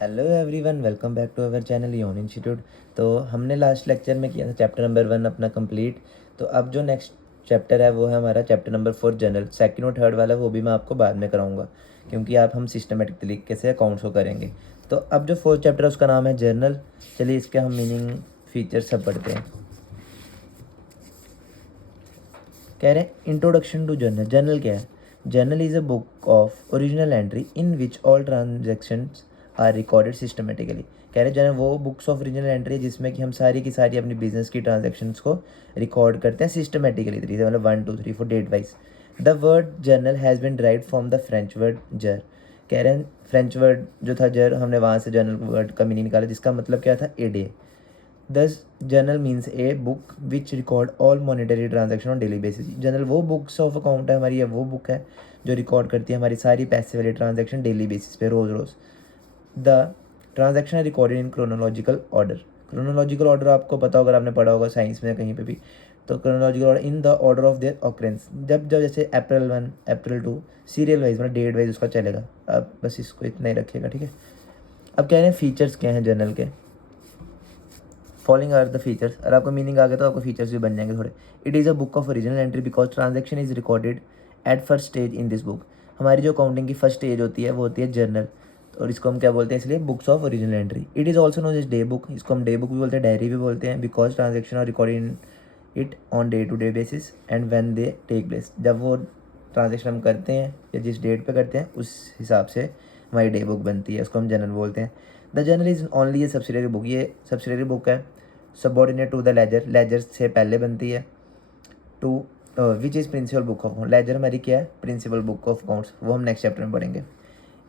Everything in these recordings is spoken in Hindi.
Hello everyone, welcome back to our channel Yon institute. तो हमने लास्ट लेक्चर में किया था चैप्टर नंबर 1 अपना कंप्लीट। तो अब जो नेक्स्ट चैप्टर है वो है हमारा चैप्टर नंबर 4 जनरल। सेकंड और थर्ड वाला वो भी मैं आपको बाद में कराऊंगा, क्योंकि आप हम सिस्टमेटिक तरीके से अकाउंट्स को करेंगे। तो अब जो फोर्थ चैप्टर है उसका नाम है जर्नल। चलिए इसके हम मीनिंग फीचर सब पढ़ते हैं। कह रहे हैं इंट्रोडक्शन टू जर्नल। जर्नल क्या है? Journal is a book of original entry in which all transactions are recorded systematically. कह रहे जर्नल वो बुक्स ऑफ ओरिजिनल एंट्री है जिसमें कि हम सारी की सारी अपनी बिजनेस की ट्रांजेक्शन्स को रिकॉर्ड करते हैं सिस्टमेटिकली तरीके से, मतलब 1 2 3 4 date wise. The word journal has been derived from the French word jour. कह रहे हैं फ्रेंच वर्ड जो था जर, हमने वहाँ से जर्नल वर्ड का मीनिंग निकाला जिसका मतलब क्या था, ए डे। दस journal means a book which record all monetary transaction on daily basis. Journal वो बुक्स ऑफ अकाउंट है हमारी, या वो बुक है जो रिकॉर्ड करती है हमारी सारी पैसे वाली ट्रांजेक्शन डेली बेसिस पे, रोज़ रोज़। द ट्रांजेक्शन है recorded in chronological order. Chronological order आपको पता होगा, आपने पढ़ा होगा साइंस में कहीं पे भी। तो chronological order in the order of their occurrence. जब जब जैसे अप्रैल 1 अप्रैल 2 सीरियल वाइज मतलब डेट वाइज उसका चलेगा। अब बस इसको इतना ही रखिएगा, ठीक है। अब कह रहे हैं फीचर्स क्या हैं जर्नल के। Following are the features. और आपको मीनिंग आ गया तो आपको फीचर्स भी बन जाएंगे थोड़े। It is a book of original entry because transaction is recorded at first stage in this book. हमारी जो अकाउंटिंग की फर्स्ट स्टेज होती है वो होती है जर्नल, और इसको हम क्या बोलते हैं इसलिए books of original entry. It is also known as day book. इसको हम डे बुक भी बोलते हैं, डायरी भी बोलते हैं, because transaction are recorded in it on day to day basis and when they take place. जब वो ट्रांजेक्शन हम करते हैं या जिस डेट पे करते हैं उस हिसाब से हमारी डे बुक बनती है, उसको हम जर्नल बोलते हैं। The journal is only a subsidiary book. ये सब्सिडरी बुक है, subordinate to the ledger. Ledger से पहले बनती है। To which is principal book of account. Ledger हमारी क्या है, प्रिंसिपल बुक ऑफ अकाउंट्स, वो हम नेक्स्ट चैप्टर में पढ़ेंगे।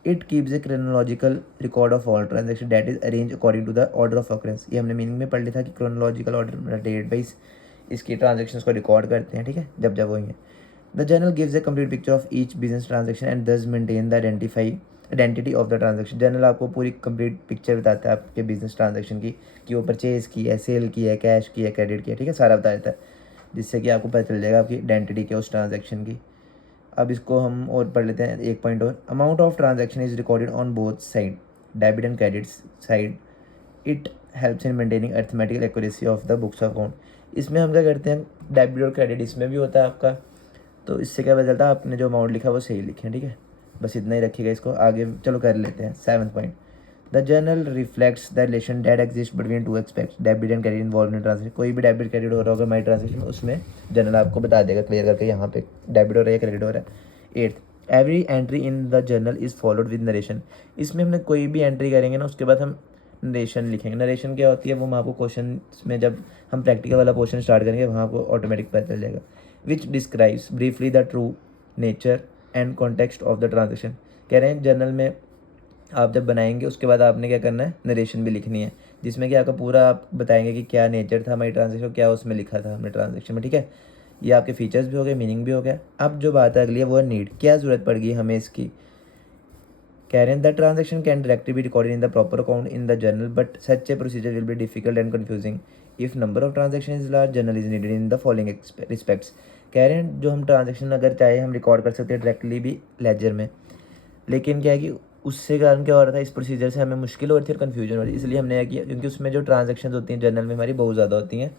It keeps a chronological record of all transaction date is arrange according to the order of occurrence. ये हमने मीनिंग में पढ़ लिया था कि क्रोनोलॉजिकल ऑर्डर डेट वाइज इसकी ट्रांजेक्शन को रिकॉर्ड करते हैं, ठीक है, जब जब वही है। The journal gives a complete picture of each business transaction and thus maintain the identity of the transaction. Journal आपको पूरी कंप्लीट पिक्चर बताता है आपके बिजनेस ट्रांजेक्शन की, कि वो परचेज की है, सेल की है, कैश की है, क्रेडिट की है, ठीक है, सारा बता देता है, जिससे कि आपको पता चल जाएगा आपकी आइडेंटिटी क्या उस ट्रांजेक्शन की। अब इसको हम और पढ़ लेते हैं एक पॉइंट और। Amount of transaction is recorded on both side, debit and credit side. It helps in maintaining arithmetical accuracy of the books of account. इसमें हम क्या करते हैं, डेबिट और क्रेडिट इसमें भी होता है आपका, तो इससे क्या पता चलता है आपने जो अमाउंट लिखा है वो सही लिखें, ठीक है। बस इतना ही रखिएगा, इसको आगे चलो कर लेते हैं। Seventh point, the journal reflects the relation that exist between two aspects, debit and credit involve in transaction. कोई भी डेबिट क्रेडिट हो रहा होगा हमारी ट्रांजेक्शन में, उसमें जर्नल आपको बता देगा क्लियर करके यहाँ पे डेबिट हो रहा है या क्रेडिट हो रहा है। Eighth, every entry in the journal is followed with narration. इसमें हमने कोई भी एंट्री करेंगे ना उसके बाद हम नरेशन लिखेंगे। नरेशन क्या होती है वो मैं आपको क्वेश्चन में जब हम प्रैक्टिकल वाला पोर्शन स्टार्ट करेंगे वहाँ आपको ऑटोमेटिक पता चल जाएगा। Which describes briefly the true nature and context of the transaction. कह रहे हैं जर्नल में आप जब बनाएंगे उसके बाद आपने क्या करना है, नरेशन भी लिखनी है, जिसमें कि आपका पूरा आप बताएंगे कि क्या नेचर था हमारी ट्रांजेक्शन, क्या उसमें लिखा था हमने ट्रांजेक्शन में, ठीक है। ये आपके फीचर्स भी हो गए, मीनिंग भी हो गया। अब जो बात है अगली है वो है नीड, क्या ज़रूरत पड़ गई हमें इसकी। कह रहे हैं the transaction can directly be recorded in the proper account in the journal but such A procedure will be difficult and confusing if number of transaction is large. Journal is needed in the following respects. कह रहे हैं जो हम ट्रांजेक्शन अगर चाहे हम रिकॉर्ड कर सकते हैं डायरेक्टली भी लेजर में, लेकिन क्या है कि उससे कारण क्या हो रहा था, इस प्रोसीजर से हमें मुश्किल हो रही थी और कन्फ्यूजन हो रही थी, इसलिए हमने यह किया क्योंकि उसमें जो ट्रांजेक्शन होती हैं जर्नल में हमारी बहुत ज़्यादा होती हैं,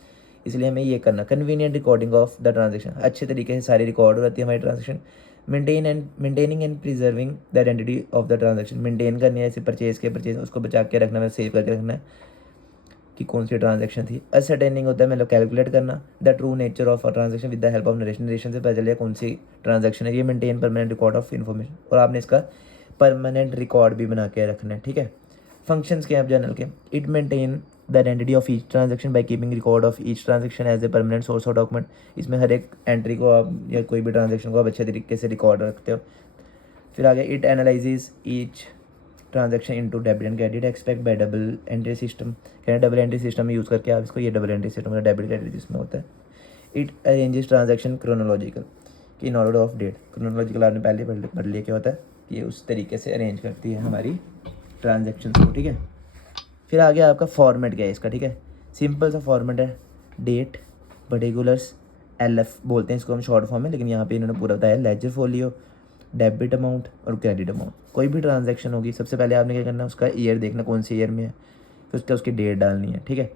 इसलिए हमें ये करना convenient recording of the transaction, अच्छे तरीके से सारी रिकॉर्ड हो जाती है हमारी transaction. Maintaining and preserving the identity of the transaction. Maintain करनी है, जैसे परचेज उसको बचा के रखना है, सेव करके रखना है कि कौन सी ट्रांजेक्शन थी। असरटेनिंग होता है मतलब कैलकुलेट करना the true nature of a transaction with the help of narration. Narration से पता चलिए कौन सी ट्रांजेक्शन है। ये maintain permanent record of information, और आपने इसका परमानेंट रिकॉर्ड भी बना के रखना है, ठीक है। फंक्शंस क्या हैं जर्नल के। It maintain the identity of each transaction by keeping record of each transaction as a permanent source of document. इसमें हर एक एंट्री को आप या कोई भी ट्रांजेक्शन को आप अच्छे तरीके से रिकॉर्ड रखते हो। फिर आगे it analyses each transaction into debit and credit aspect by double entry system. कहना डबल एंट्री सिस्टम यूज़ करके आप इसको, ये double entry system debit credit जिसमें होता है। इट अरेंजेस ट्रांजेक्शन क्रोनोलॉजिकल कि in order of date. Chronological आपने पहले पढ़ लिया क्या होता है, कि ये उस तरीके से अरेंज करती है हमारी ट्रांजेक्शन को, ठीक है। फिर आगे आपका फॉर्मेट क्या है इसका, ठीक है। सिंपल सा फॉर्मेट है, डेट पर्टिकुलर्स LF बोलते हैं इसको हम शॉर्ट फॉर्म में, लेकिन यहाँ पे इन्होंने पूरा बताया लेजर फोलियो डेबिट अमाउंट और क्रेडिट अमाउंट। कोई भी ट्रांजैक्शन होगी सबसे पहले आपने क्या करना है, उसका ईयर देखना कौन से ईयर में है, फिर उसकी डेट डालनी है, ठीक है।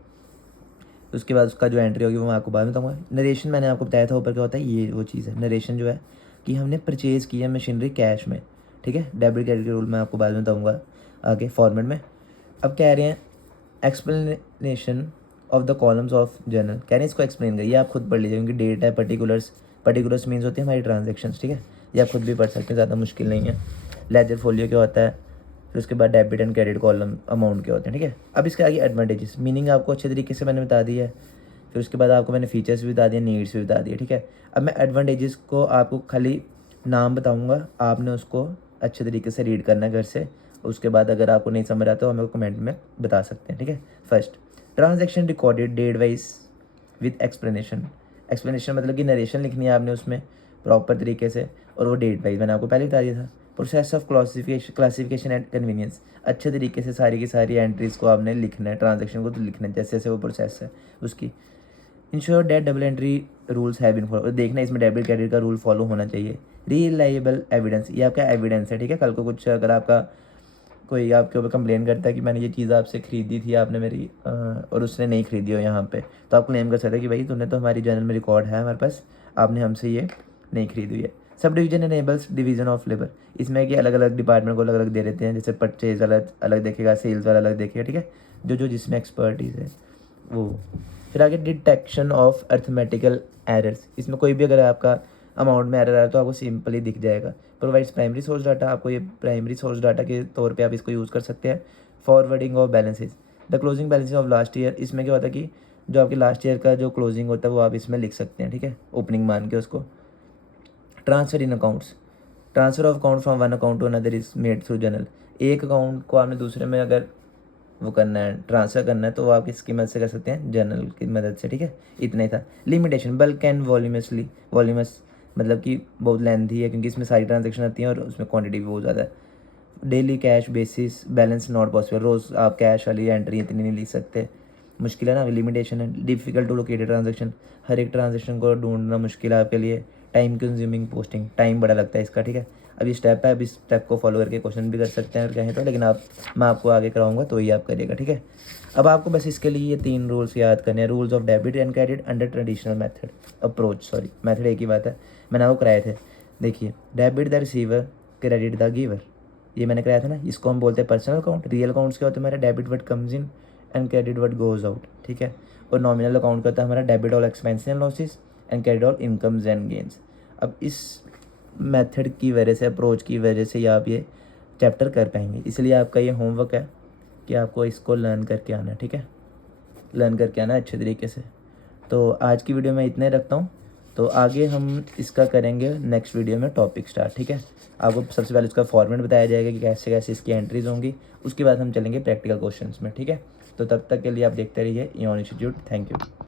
उसके बाद उसका जो एंट्री होगी वो मैं आपको बाद में बताऊँगा। नरेशन मैंने आपको बताया था ऊपर क्या होता है, ये वो चीज़ है नरेशन जो है कि हमने परचेज़ किया मशीनरी कैश में, ठीक है। डेबिट क्रेडिट के रूल मैं आपको बाद में बताऊँगा आगे फॉर्मेट में। अब कह रहे हैं explanation of the columns of journal, कह रहे हैं इसको एक्सप्लेन करिए, आप खुद पढ़ लीजिए क्योंकि डेट है, पर्टिकुलर्स मीन्स होती है हमारी ट्रांजेक्शन्स, ठीक है। ये आप खुद भी पढ़ सकते हैं, ज़्यादा मुश्किल नहीं है। लेजर फोलियो क्या होता है, फिर उसके बाद debit and credit column amount के होते हैं, ठीक है। अब इसके आगे एडवांटेजेस, मीनिंग आपको अच्छे तरीके से मैंने बता दी है, फिर उसके बाद आपको मैंने फीचर्स भी बता दिए, नीड्स भी बता दिए, ठीक है। अब मैं एडवांटेजेस को आपको खाली नाम बताऊंगा, आपने उसको अच्छे तरीके से रीड करना है घर से। उसके बाद अगर आपको नहीं समझ आता तो हमें कमेंट में बता सकते हैं, ठीक है। First, transaction recorded date wise with explanation मतलब कि नरेशन लिखनी है आपने उसमें प्रॉपर तरीके से, और वो डेट वाइज मैंने आपको पहले बता दिया था। Process of classification and convenience, अच्छे तरीके से सारी की सारी एंट्रीज़ को आपने लिखना है, ट्रांजेक्शन को तो लिखना है जैसे जैसे वो प्रोसेस है उसकी। Ensure that double entry rules have been follow, देखना इसमें डेबिट क्रेडिट का रूल फॉलो होना चाहिए। रिलायबल एविडेंस, ये आपका एविडेंस है, ठीक है। कल को कुछ अगर आपका कोई आपके ऊपर कंप्लेन करता है कि मैंने ये चीज़ आपसे खरीदी थी आपने मेरी और उसने नहीं खरीदी हो यहाँ पे, तो आप क्लेम कर सकते हैं कि भाई तूने तो हमारी जर्नल में रिकॉर्ड है हमारे पास, आपने हमसे ये नहीं खरीदी हुई है। Sub division enables division of labour, इसमें कि अलग अलग डिपार्टमेंट को अलग अलग दे देते हैं, जैसे परचेज अलग अलग देखेगा, सेल्स वाला अलग देखेगा, ठीक है, जो जिसमें एक्सपर्टीज़ है वो। फिर आगे डिटेक्शन ऑफ अर्थमेटिकल एरर्स, इसमें कोई भी अगर आपका अमाउंट में एरर आ रहा है तो आपको सिंपली दिख जाएगा। प्रोवाइड्स प्राइमरी सोर्स डाटा, आपको ये प्राइमरी सोर्स डाटा के तौर पे आप इसको यूज़ कर सकते हैं। Forwarding of balances, the closing balances of last year, इसमें क्या होता है कि जो आपके लास्ट ईयर का जो क्लोजिंग होता है वो आप इसमें लिख सकते हैं, ठीक है, ओपनिंग मान के उसको। Transfer in accounts, transfer of account from one account to another is made through journal, एक अकाउंट को आपने दूसरे में अगर वो करना है, ट्रांसफ़र करना है, तो वो आप किसकी मदद से कर सकते हैं, जर्नल की मदद से, ठीक है। इतना ही था। लिमिटेशन, बल्क एंड वॉल्यूमस मतलब कि बहुत लेंथी है क्योंकि इसमें सारी ट्रांजेक्शन आती हैं और उसमें क्वांटिटी भी बहुत ज़्यादा है। Daily cash basis balance not possible, रोज़ आप कैश वाली एंट्री इतनी नहीं लिख सकते, मुश्किल है ना, लिमिटेशन है। डिफिकल्ट टू लोकेट ट्रांजेक्शन, हर एक ट्रांजेक्शन को ढूंढना मुश्किल है आपके लिए। टाइम कंज्यूमिंग पोस्टिंग, टाइम बड़ा लगता है इसका, ठीक है। अभी स्टेप है, अभी स्टेप को फॉलो करके क्वेश्चन भी कर सकते हैं अगर कहें तो, लेकिन मैं आपको आगे कराऊंगा तो ही आप करिएगा, ठीक है। अब आपको बस इसके लिए ये 3 रूल्स याद करने हैं। Rules of debit and credit under traditional method एक ही बात है, मैंने आपको कराए थे। देखिए, debit the receiver, credit the giver, ये मैंने कराया था ना, इसको हम बोलते हैं पर्सनल अकाउंट। रियल अकाउंट्स क्या होते हैं हमारे, debit what comes in and credit what goes out, ठीक है। और नॉमिनल अकाउंट का होता है हमारा debit all expense and losses and credit all incomes and gains. अब इस मेथड की वजह से, अप्रोच की वजह से आप ये चैप्टर कर पाएंगे, इसलिए आपका ये होमवर्क है कि आपको इसको लर्न करके आना है, ठीक है, लर्न करके आना अच्छे तरीके से। तो आज की वीडियो में इतना ही रखता हूँ, तो आगे हम इसका करेंगे नेक्स्ट वीडियो में टॉपिक स्टार्ट, ठीक है। आपको सबसे पहले उसका फॉर्मेट बताया जाएगा कि कैसे कैसे इसकी एंट्रीज होंगी, उसके बाद हम चलेंगे प्रैक्टिकल क्वेश्चंस में, ठीक है। तो तब तक के लिए आप देखते रहिए इऑन इंस्टीट्यूट। Thank you.